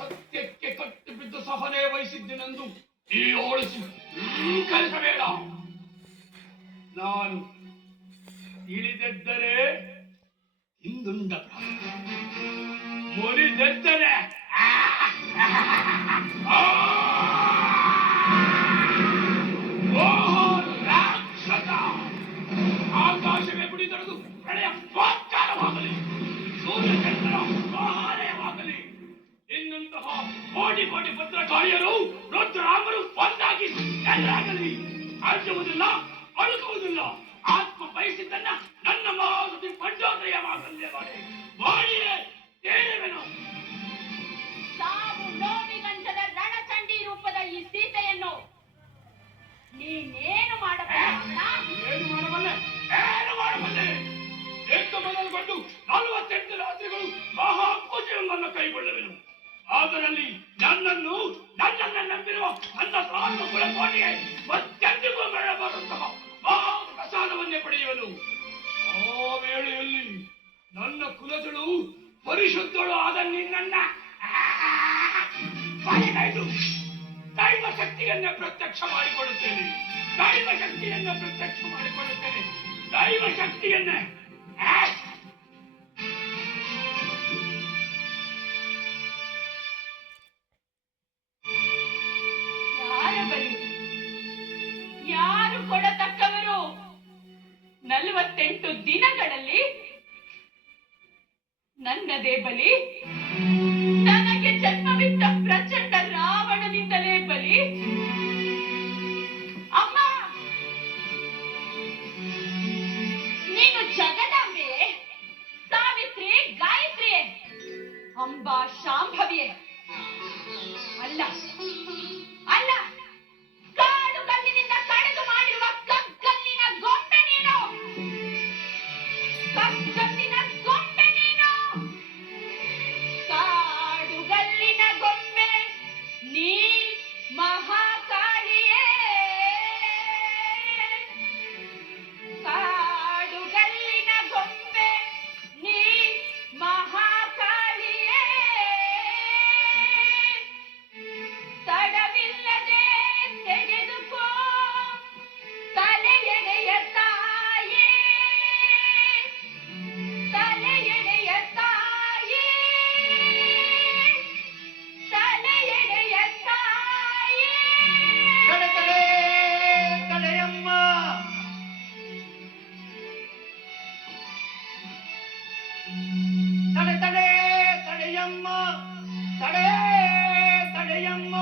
ಸತ್ಯಕ್ಕೆ ಕಟ್ಟು ಬಿದ್ದು ಸಹನೆ ವಹಿಸಿದ್ದೆನೆಂದು ಈ ಹೋಳಿಸಿ ಕಲಿಸಬೇಡ. ನಾನು ಇಳಿದೆದ್ದರೆ ಹಿಂದುಂಡ ಮುರಿದೆದ್ದರೆ ರಾಕ್ಷಸ ಆಕಾಶವೇ ಬುಡಿದೊಡೆದು ಪ್ರಳಯ ಪಾತ್ಕಾರವಾಗಲಿ, ಸೂರ್ಯಚಂದ್ರ ಮಹಾಲಯವಾಗಲಿ. ಇನ್ನಂತಹ ಕೋಟಿ ಕೋಟಿ ಭದ್ರಕಾಳಿಯರು ರುದ್ರಾಮರು ಒಂದಾಗಿ ಎಲ್ಲಾಗಲಿ ಅಳಿಸುವುದಿಲ್ಲ, ಅಳುಕುವುದಿಲ್ಲ. ಆತ್ಮ ಬಯಸಿದ್ದನ್ನ ನನ್ನ ಮಹಾಸತಿ ಪಂಚೋದಯವಾಗಲೇ ಮಾಡಿಯೇ ತೇರುವೆನು. ತಾವು ನೋವಿಗಂಟದ ರಣಚಂಡಿ ರೂಪದ ಈ ಸೀತೆಯನ್ನು ನೀನೇನು ಮಾಡಬಲ್ಲ? ಏನು ಮಾಡಬಲ್ಲೆ? ಏನು ಮಾಡಬಲ್ಲೆ? ಎಂದು ಮೊದಲುಗೊಂಡು 48 ರಾತ್ರಿಗಳು ಮಹಾಪೂಜೆಯೊಂದನ್ನು ಕೈಗೊಳ್ಳವೆನು. ಅದರಲ್ಲಿ ನನ್ನನ್ನು ನಂಬಿರುವ ನನ್ನ ಸಾವಿರ ಕುಲಕೋಟಿಗೆ ಮತ್ತೆಂದಿಗೂ ಮಾಡಬಾರಂತಹ ಮಹಾಪ್ರಸಾದವನ್ನೇ ಪಡೆಯುವನು. ಆ ವೇಳೆಯಲ್ಲಿ ನನ್ನ ಕುಲದಳು ಪರಿಶುದ್ಧಳು ಆದ ನಿನ್ನನ್ನ ದೈವ ಶಕ್ತಿಯನ್ನೇ ಪ್ರತ್ಯಕ್ಷ ಮಾಡಿಕೊಳ್ಳುತ್ತೇನೆ. ದೈವ ಶಕ್ತಿಯನ್ನ ಪ್ರತ್ಯಕ್ಷ ಮಾಡಿಕೊಳ್ಳುತ್ತೇನೆ. ದೈವ ಶಕ್ತಿಯನ್ನೇ ಯಾರ ಬಲಿ? ಯಾರು ಕೊಡತಕ್ಕವರು? 48 ದಿನಗಳಲ್ಲಿ ನನ್ನದೇ ಬಲಿ? ನನಗೆ ಜನ್ಮವಿದ್ದ ಪ್ರಚಂಡ ರಾವಣನಿಂದಲೇ ಬಲಿ? ಅಮ್ಮ, ನೀನು ಜಗದಾಂಬೆ, ಸಾವಿತ್ರಿ, ಗಾಯತ್ರಿ, ಅಂಬಾ, ಶಾಂಭವಿಯೇ? ಅಲ್ಲ ಅಲ್ಲ, ಕಾಡು ಕಲ್ಲಿನಿಂದ ಕಡೆದು ಮಾಡಿರುವ ಕಗ್ಗಲ್ಲಿನ ಗೊಂಬೆ ನೀನು. ಕಗ್ಗಲ್ಲಿನ ಗೊಂಬೆ ನೀನು. ಕಾಡುಗಲ್ಲಿನ ಗೊಂಬೆ ನೀ ಮಹಾಕಾಳಿಯೇ. ಕಾಡುಗಲ್ಲಿನ ಗೊಂಬೆ ನೀ ಮಹಾಕಾಳಿಯೇ. ತಡವಿಲ್ಲದೆ ತೆಗೆದುಕೋ ತಲೆಯೆಡೆಯ ತಾಯೇ. ತಲೆಯೆಡೆಯ ತಾಯೇ. ತಲೆಯೆಡೆಯ ತಾಯೇ. ತಡೆಯಮ್ಮ, ತಡೆಯಮ್ಮ, ತಡೆಯಮ್ಮ.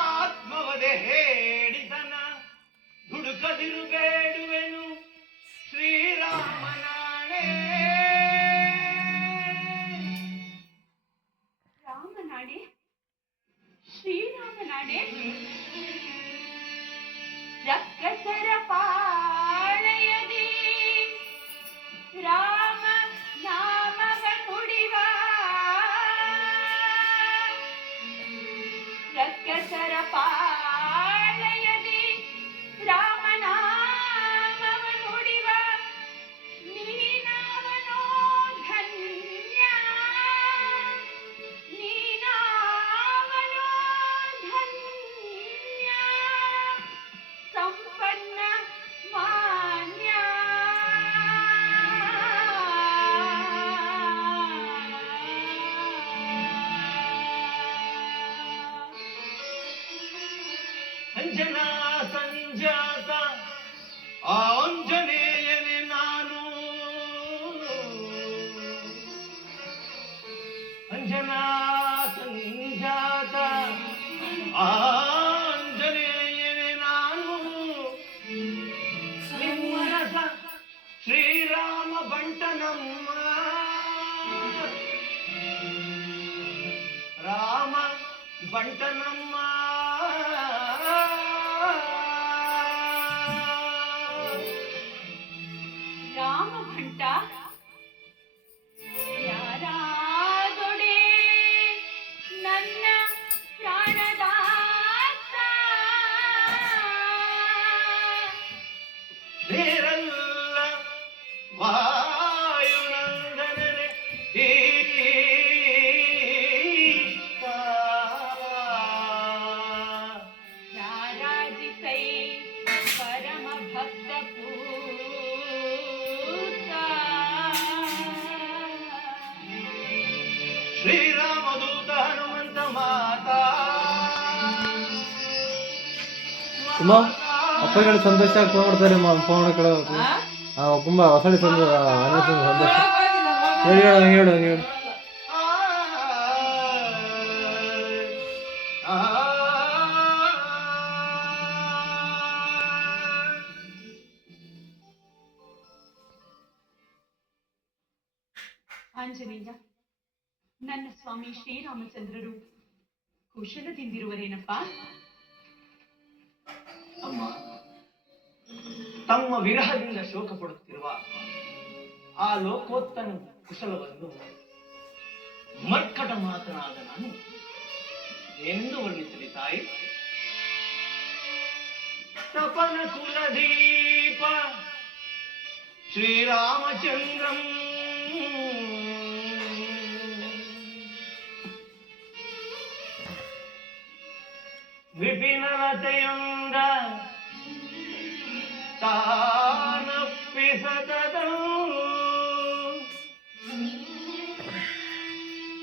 ಆತ್ಮವದೆ ಹೇಳಿದನ ದುಡುಕದಿರು ಬೇಡುವೆನು ಶ್ರೀರಾಮನಾಣೆ. ರಾಮನಾಡೆ, ಶ್ರೀರಾಮನಾಡೆ. ರಕ್ಕಸರ ಪಾಳೆಯದಿ ರಾಮ ನಾಮವ ನುಡಿವ. ರಕ್ಕಸರ ಪಾಳೆಯದಿ ರಾಮ ನಾಮವ ನುಡಿವ. ನೀನಾವನೋ ಧನ್ಯ, ನೀನಾವನೋ ಧನ್ಯ. ಸಂಪನ್ನ ಮಾನ್ಯ. ಅಂಜನಾ ಸಂಜಾತ ಆಂಜನೇಯನೇ ನಾನು. ಅಂಜನಾ ಸಂಜಾತ ಆಂಜನೇಯನೇ ನಾನು. ನಿಮ್ಮರಸ ಶ್ರೀರಾಮ ಬಂಟನಮ್ಮ. ರಾಮ ಬಂಟನಮ್ಮ. ರಾಮ ಭಂಟ ಯಾರಾದೊಡೆ ನನ್ನ ಪ್ರಾಣದಾತ. ಬೇರಲ್ಲ ವಾಯುನಂದನನೆ ಶ್ರೀರಾಮದೂತ ಹನುಮಂತ ಮಾತಾ ಅಮ್ಮ ಅಪ್ಪಗಳು ಸಂತೋಷ ಫೋನ್ ಮಾಡ್ತಾರೆ ಫೋನ್ ಕೇಳಬೇಕು ಕುಂಬ ಹೊಸಳಿ ತಂದು ಅನ್ನ ತಂದು ಸಂತೋಷ ಹೇಳಿ ಹೇಳು ಹೇಳು ಆಂಜನೇಯ, ನನ್ನ ಸ್ವಾಮಿ ಶ್ರೀರಾಮಚಂದ್ರರು ಕುಶಲದಿಂದಿರುವರೇನಪ್ಪ? ಅಮ್ಮ, ತಮ್ಮ ವಿರಹದಿಂದ ಶೋಕ ಪಡುತ್ತಿರುವ ಆ ಲೋಕೋತ್ತಮ ಕುಶಲವನ್ನು ಮರ್ಕಟ ಮಾತನಾದ ನಾನು ಎಂದು ವರ್ಣಿಸಲಿ ತಾಯಿ. ತಪನ ಕುಲದೀಪ ಶ್ರೀರಾಮಚಂದ್ರಂ ವಿಪಿನರತೆಯೊಂದ ತಾನಪ್ಪಿಸತದಂ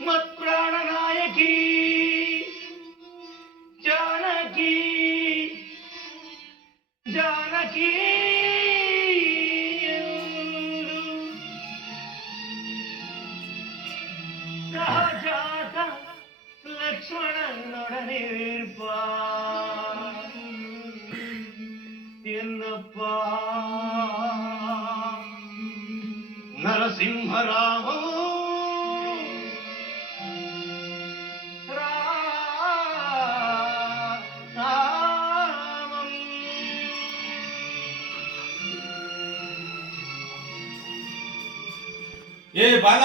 ಮತ್ಪ್ರಾಣನಾಯಕಿ ಜಾನಕಿ ಜಾನಕಿ ಸಹಜಾತ ಲಕ್ಷ್ಮಣನೊಡನಿರ್ಪ ಎನ್ನಪ್ಪ ನರಸಿಂಹರಾಮ ರಾಮಂ. ಏ ಬಾಲ